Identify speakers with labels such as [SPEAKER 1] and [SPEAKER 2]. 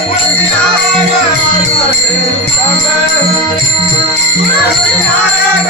[SPEAKER 1] I'm not going